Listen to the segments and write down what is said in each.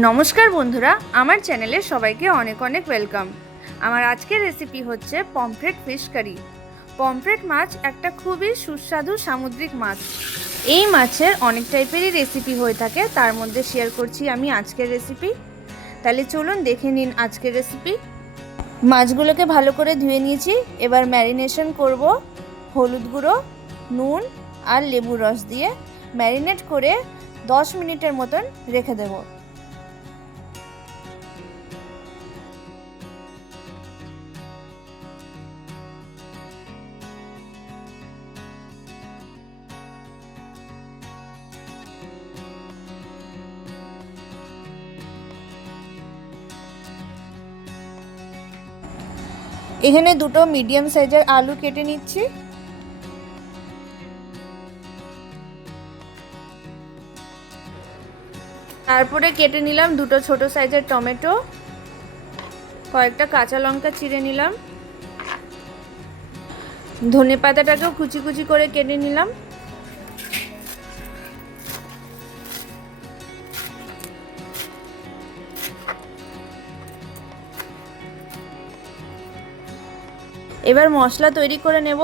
নমস্কার বন্ধুরা, আমার চ্যানেলে সবাইকে অনেক অনেক ওয়েলকাম। আমার আজকের রেসিপি হচ্ছে পমফ্রেট ফিশ কারি। পমফ্রেট মাছ একটা খুবই সুস্বাদু সামুদ্রিক মাছ। এই মাছের অনেক টাইপেরই রেসিপি হয়ে থাকে, তার মধ্যে শেয়ার করছি আমি আজকের রেসিপি। তাহলে চলুন দেখে নিন আজকের রেসিপি। মাছগুলোকে ভালো করে ধুয়ে নিয়েছি। এবার ম্যারিনেশন করব হলুদ গুঁড়ো, নুন আর লেবুর রস দিয়ে ম্যারিনেট করে 10 মিনিটের মতন রেখে দেবো। এখানে দুটো মিডিয়াম সাইজের আলু কেটে নিচ্ছি। তারপরে কেটে নিলাম দুটো ছোট সাইজের টমেটো, কয়েকটা কাঁচা লঙ্কা চিড়ে নিলাম, ধনেপাতাটাকেও কুচি কুচি করে কেটে নিলাম। এবার মশলা তৈরি করে নেব।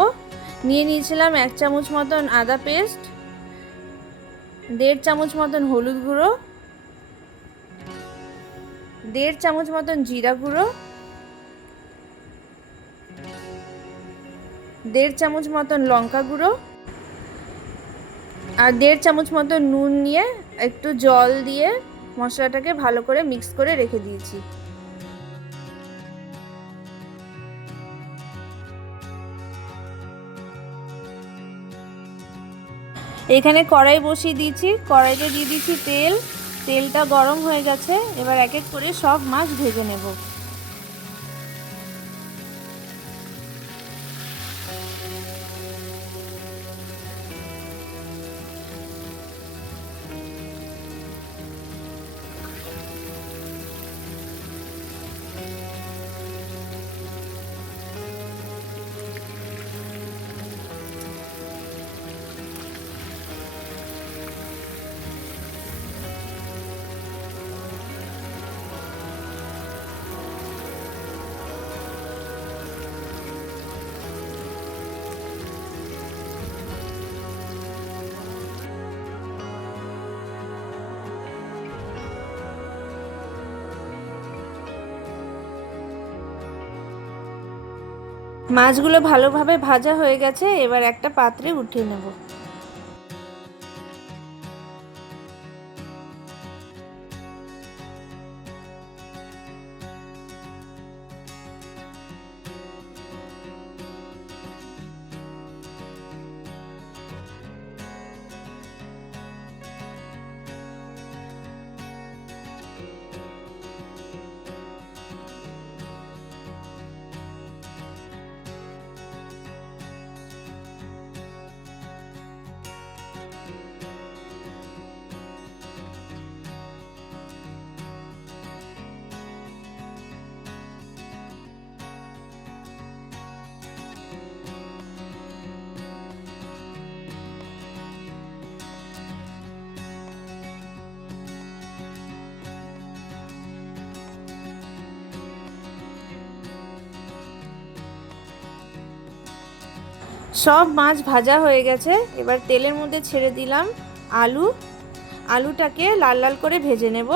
নিয়ে নিয়েছিলাম 1 চামচ মতন আদা পেস্ট, 1.5 চামচ মতন হলুদ গুঁড়ো, 1.5 চামচ মতন জিরা গুঁড়ো, 1.5 চামচ মতন লঙ্কা গুঁড়ো আর 1.5 চামচ মতন নুন নিয়ে একটু জল দিয়ে মশলাটাকে ভালো করে মিক্স করে রেখে দিয়েছি। এখানে কড়াই বসিয়ে দিয়েছি। কড়াইতে দিয়ে দিচ্ছি তেল। তেলটা গরম হয়ে গেছে। এবার এক এক করে সব মাছ ভেজে নেব। মাছগুলো ভালোভাবে ভাজা হয়ে গেছে। এবার একটা পাত্রে উঠিয়ে নেব। সব মাছ ভাজা হয়ে গেছে। এবার তেলের মধ্যে ছেড়ে দিলাম আলুটাকে লাল লাল করে ভেজে নেব।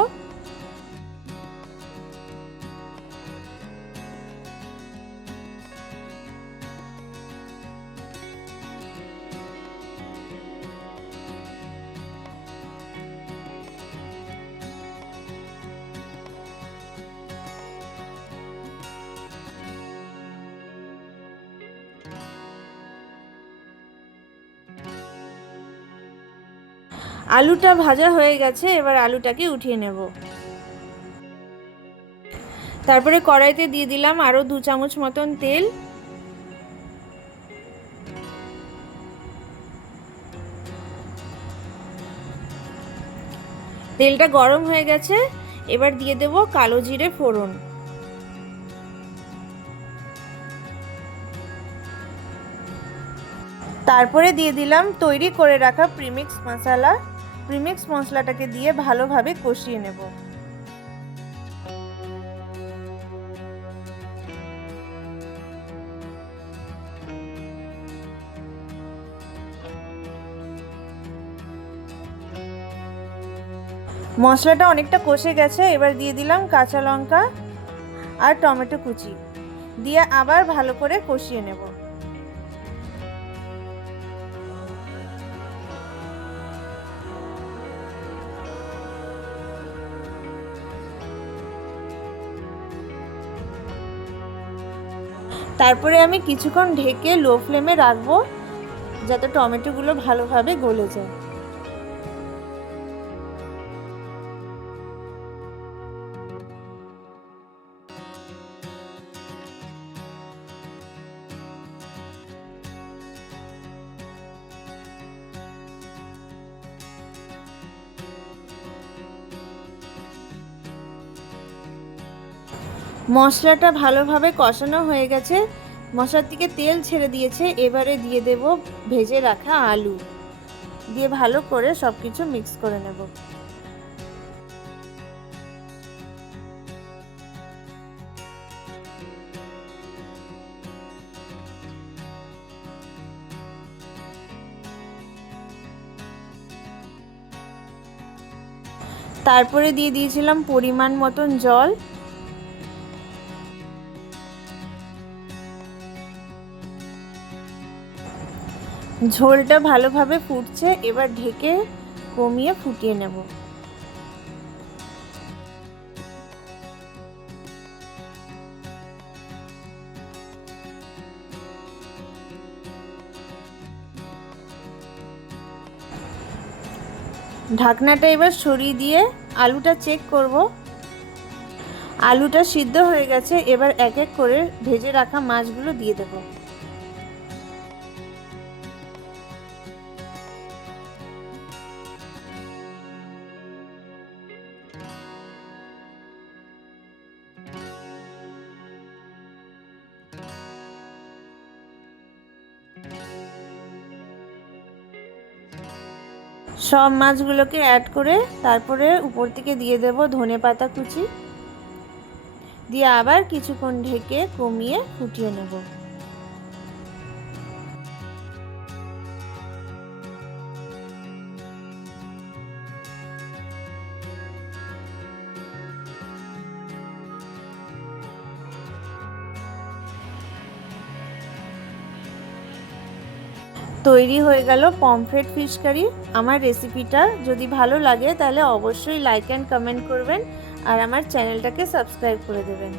আলুটা ভাজা হয়ে গেছে। এবার আলুটাকে উঠিয়ে নেব। তারপরে কড়াইতে দিয়ে দিলাম আরও 2 চামচ মতন তেল। তেলটা গরম হয়ে গেছে। এবার দিয়ে দেব কালো জিরে ফোড়ন। তারপরে দিয়ে দিলাম তৈরি করে রাখা প্রিমিক্স মশলাটাকে দিয়ে ভালোভাবে কষিয়ে নেব। মশলাটা অনেকটা কষে গেছে, এবার দিয়ে দিলাম কাঁচা লঙ্কা আর টমেটো কুচি, দিয়ে আবার ভালো করে কষিয়ে নেব। তারপরে আমি কিছুক্ষণ ঢেকে লো ফ্লেমে রাখবো যাতে টমেটোগুলো ভালোভাবে গলে যায়। মশলাটা ভালোভাবে কষানো হয়ে গেছে, মশলার থেকে তেল ছেড়ে দিয়েছে। এবারে দিয়ে দেব ভেজে রাখা আলু, দিয়ে ভালো করে সব কিছু মিক্স করে নেব। তারপরে দিয়ে দিয়েছিলাম পরিমাণ মতন জল। ঝোলটা ভালোভাবে ফুটছে, এবার ঢেকে কমিয়ে ফুটিয়ে নেব। ঢাকনাটা এবার সরিয়ে দিয়ে আলুটা চেক করব। আলুটা সিদ্ধ হয়ে গেছে, এবার এক এক করে ভেজে রাখা মাছগুলো দিয়ে দেব। সব মাছগুলোকে অ্যাড করে তারপরে উপর থেকে দিয়ে দেব ধনেপাতা কুচি, দিয়ে আবার কিছুক্ষণ ঢেকে কমিয়ে ফুটিয়ে নেব। তৈরি হয়ে গেল পমফ্রেট ফিশ কারি। আমার রেসিপিটা যদি ভালো লাগে তাহলে অবশ্যই লাইক অ্যান্ড কমেন্ট করবেন আর আমার চ্যানেলটাকে সাবস্ক্রাইব করে দেবেন।